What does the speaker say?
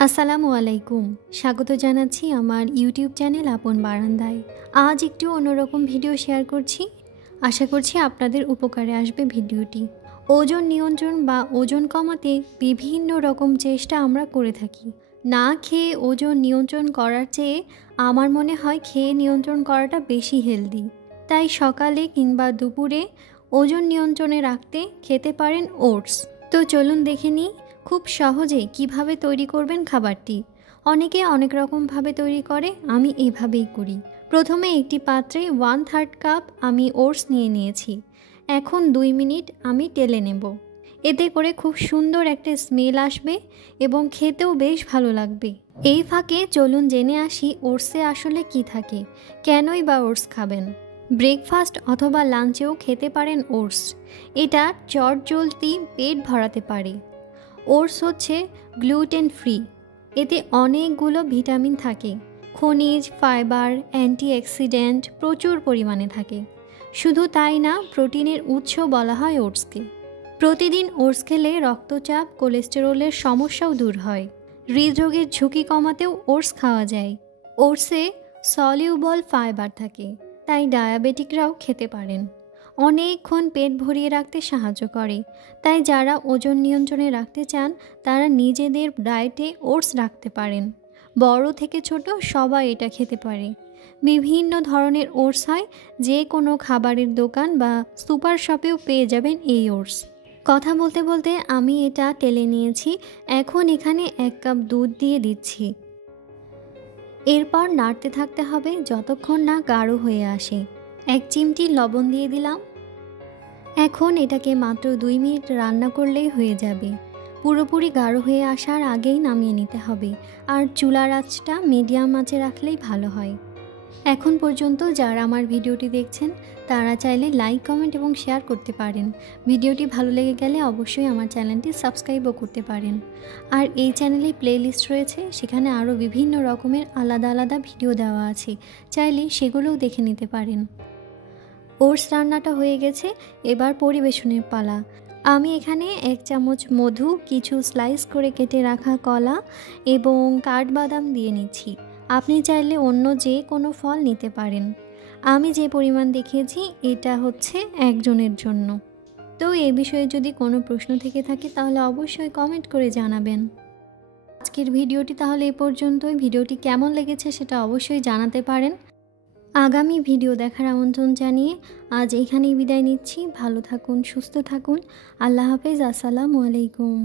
আসসালামু আলাইকুম। স্বাগত জানাচ্ছি আমার ইউটিউব চ্যানেল আপন বারান্দায়। আজ একটু অন্যরকম ভিডিও শেয়ার করছি। আশা করছি আপনাদের উপকারে আসবে ভিডিওটি। ওজন নিয়ন্ত্রণ বা ওজন কমাতে বিভিন্ন রকম চেষ্টা আমরা করে থাকি। না খেয়ে ওজন নিয়ন্ত্রণ করার চেয়ে আমার মনে হয় খেয়ে নিয়ন্ত্রণ করাটা বেশি হেলদি। তাই সকালে কিংবা দুপুরে ওজন নিয়ন্ত্রণে রাখতে খেতে পারেন ওটস। তো চলুন দেখে নিই খুব সহজেই কিভাবে তৈরি করবেন খাবারটি। অনেকে অনেক রকমভাবে তৈরি করে, আমি এভাবেই করি। প্রথমে একটি পাত্রে 1/3 কাপ আমি ওটস নিয়ে নিয়েছি। এখন 2 মিনিট আমি টেলে নেব। এতে করে খুব সুন্দর একটা স্মেল আসবে এবং খেতেও বেশ ভালো লাগবে। এই ফাঁকে চলুন জেনে আসি ওটসে আসলে কি থাকে, কেনই বা ওটস খাবেন। ব্রেকফাস্ট অথবা লাঞ্চেও খেতে পারেন ওটস। এটা চটজলদি পেট ভরাতে পারে। ওটস হচ্ছে গ্লুটেন ফ্রি। এতে অনেকগুলো ভিটামিন থাকে, খনিজ, ফাইবার, অ্যান্টিঅক্সিডেন্ট প্রচুর পরিমাণে থাকে। শুধু তাই না, প্রোটিনের উৎস বলা হয় ওটসকে। প্রতিদিন ওটস খেলে রক্তচাপ, কোলেস্টেরলের সমস্যাও দূর হয়। হৃদরোগের ঝুঁকি কমাতেও ওটস খাওয়া যায়। ওটসে সলিউবল ফাইবার থাকে, তাই ডায়াবেটিকরাও খেতে পারেন। অনেকক্ষণ পেট ভরিয়ে রাখতে সাহায্য করে। তাই যারা ওজন নিয়ন্ত্রণে রাখতে চান তারা নিজেদের ডায়েটে ওটস রাখতে পারেন। বড় থেকে ছোট সবাই এটা খেতে পারে। বিভিন্ন ধরনের ওটস হয়, যে কোনো খাবারের দোকান বা সুপার শপেও পেয়ে যাবেন এই ওটস। কথা বলতে বলতে আমি এটা টেলে নিয়েছি। এখন এখানে 1 কাপ দুধ দিয়ে দিচ্ছি। এরপর নাড়তে থাকতে হবে যতক্ষণ না গাঢ় হয়ে আসে। 1 চিমটি লবণ দিয়ে দিলাম। এখন এটাকে মাত্র 2 মিনিট রান্না করলেই হয়ে যাবে। পুরোপুরি গাঢ় হয়ে আসার আগেই নামিয়ে নিতে হবে, আর চুলার আঁচটা মিডিয়াম আঁচে রাখলেই ভালো হয়। এখন পর্যন্ত যারা আমার ভিডিওটি দেখছেন তারা চাইলে লাইক, কমেন্ট এবং শেয়ার করতে পারেন। ভিডিওটি ভালো লেগে গেলে অবশ্যই আমার চ্যানেলটি সাবস্ক্রাইবও করতে পারেন। আর এই চ্যানেলে প্লেলিস্ট রয়েছে, সেখানে আরও বিভিন্ন রকমের আলাদা আলাদা ভিডিও দেওয়া আছে, চাইলে সেগুলোও দেখে নিতে পারেন। ওটস রান্নাটা হয়ে গেছে, এবার পরিবেশনের পালা। আমি এখানে 1 চামচ মধু, কিছু স্লাইস করে কেটে রাখা কলা এবং কাঠবাদাম দিয়ে নিচ্ছি। আপনি চাইলে অন্য যে কোনো ফল নিতে পারেন। আমি যে পরিমাণ দেখিয়েছি এটা হচ্ছে একজনের জন্য। তো এই বিষয়ে যদি কোনো প্রশ্ন থেকে থাকে তাহলে অবশ্যই কমেন্ট করে জানাবেন। আজকের ভিডিওটি তাহলে এ পর্যন্তই। ভিডিওটি কেমন লেগেছে সেটা অবশ্যই জানাতে পারেন। আগামী ভিডিও দেখার আমন্ত্রণ জানিয়ে আজ এখানেই বিদায় নিচ্ছি। ভালো থাকুন, সুস্থ থাকুন। আল্লাহ হাফেজ। আসসালামু আলাইকুম।